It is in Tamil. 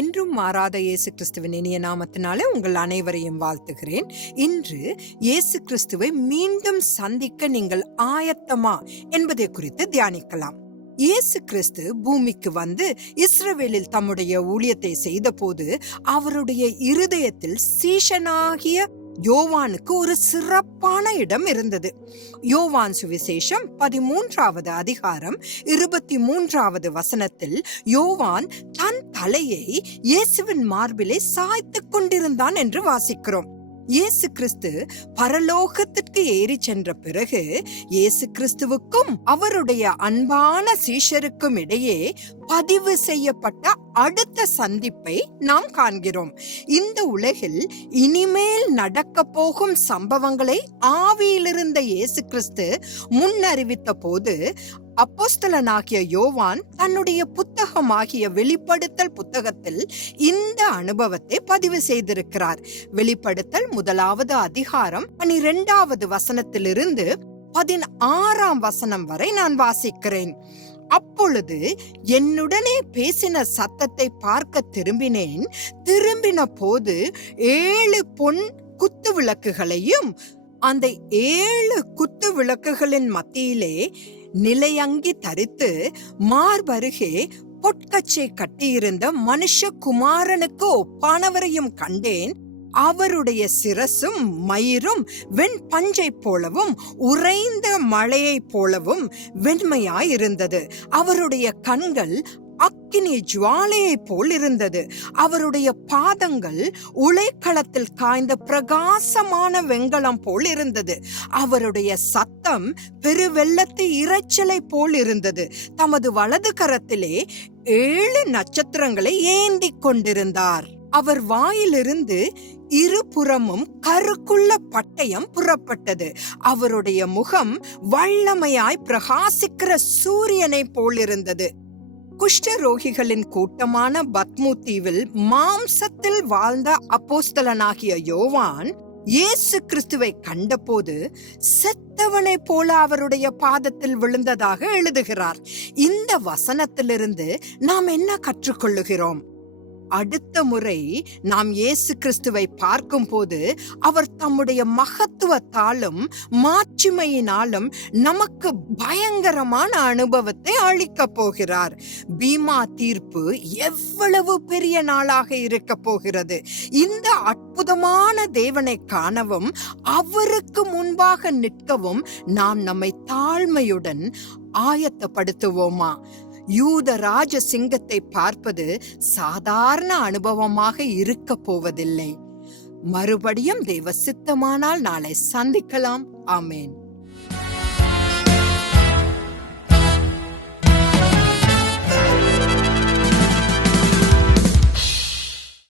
என்றும் மாறாத இயேசு கிறிஸ்துவின் இனிய நாமத்தினாலே உங்கள் அனைவரையும் வாழ்த்துகிறேன். இன்று இயேசு கிறிஸ்துவை மீண்டும் சந்திக்க நீங்கள் ஆயத்தமா என்பதை குறித்து தியானிக்கலாம். இயேசு கிறிஸ்து பூமிக்கு வந்து இஸ்ரவேலில் தம்முடைய ஊழியத்தை செய்தபோது அவருடைய இருதயத்தில் சீஷனாகிய யோவானுக்கு ஒரு சிறப்பான இடம் இருந்தது. யோவான் சுவிசேஷம் பதிமூன்றாவது அதிகாரம் இருபத்தி மூன்றாவது வசனத்தில் யோவான் தன் தலையை இயேசுவின் மார்பிலே சாய்த்துக் கொண்டிருந்தான் என்று வாசிக்கிறோம். இயேசு கிறிஸ்து பரலோகத்திற்கு ஏறி சென்ற பிறகு இயேசு கிறிஸ்துவுக்கும் அவருடைய அன்பான சீஷருக்கும் இடையே பதிவு செய்யப்பட்ட அடுத்த சந்திப்பை நாம் காண்கிறோம். இந்த உலகில் இனிமேல் நடக்க போகும் சம்பவங்களை ஆவியிலிருந்த இயேசு கிறிஸ்து முன்னறிவித்த போது அப்போஸ்தலனாகிய யோவான் தன்னுடைய புத்தகமாகிய வெளிப்படுத்தல் புத்தகத்தில் இந்த அனுபவத்தை பதிவு செய்திருக்கிறார். வெளிப்படுத்தல் முதலாவது அதிகாரம் பனிரெண்டாவது வசனத்திலிருந்து பதினாறாம் வசனம் வரை நான் வாசிக்கிறேன். அப்பொழுது என்னுடனே பேசின சத்தத்தை பார்க்க திரும்பினேன். திரும்பின போது ஏழு பொன் குத்து விளக்குகளையும் அந்த ஏழு குத்து விளக்குகளின் மத்தியிலே நிலையங்கி தரித்து மார்பருகே பொற்கச்சை கட்டியிருந்த மனுஷ குமாரனுக்கு ஒப்பானவரையும் கண்டேன். அவருடைய சிரசும் மயிரும் வெண் பஞ்சை போலவும் உறைந்த மழையைப் போலவும் வெண்மையாயிருந்தது. அவருடைய கண்கள் அக்கினி ஜுவாலையைப் போல் இருந்தது. அவருடைய பாதங்கள் உலைக்களத்தில் காய்ந்த பிரகாசமான வெங்கலம் போல் இருந்தது. அவருடைய சத்தம் பெருவெள்ளத்து இறைச்சலை போல் இருந்தது. தமது வலது கரத்திலே ஏழு நட்சத்திரங்களை ஏந்தி கொண்டிருந்தார். அவர் வாயிலிருந்து இருபுறமும் கருக்குள்ள பட்டயம் புறப்பட்டது. அவருடைய முகம் வல்லமையாய் பிரகாசிக்கிற சூரியனை போலிருந்தது குஷ்டரோகிகளின் கூட்டமான பத்மு தீவில் மாம்சத்தில் வாழ்ந்த அப்போஸ்தலனாகிய யோவான் இயேசு கிறிஸ்துவை கண்டபோது செத்தவனை போல அவருடைய பாதத்தில் விழுந்ததாக எழுதுகிறார். இந்த வசனத்திலிருந்து நாம் என்ன கற்றுக்கொள்ளுகிறோம்? அடுத்த முறை நாம் இயேசு கிறிஸ்துவை பார்க்கும் போது அவர் தம்முடைய மகத்துவத்தாலும் மாட்சிமையினாலும் நமக்கு பயங்கரமான அனுபவத்தை அளிக்க போகிறார். பீமா தீர்ப்பு எவ்வளவு பெரிய நாளாக இருக்க போகிறது. இந்த அற்புதமான தேவனை காணவும் அவருக்கு முன்பாக நிற்கவும் நாம் நம்மை தாழ்மையுடன் ஆயத்தப்படுத்துவோமா? யூத ராஜ சிங்கத்தை பார்ப்பது சாதாரண அனுபவமாக இருக்க போவதில்லை. மறுபடியும் தேவ சித்தமானால் நாளை சந்திக்கலாம். ஆமேன்.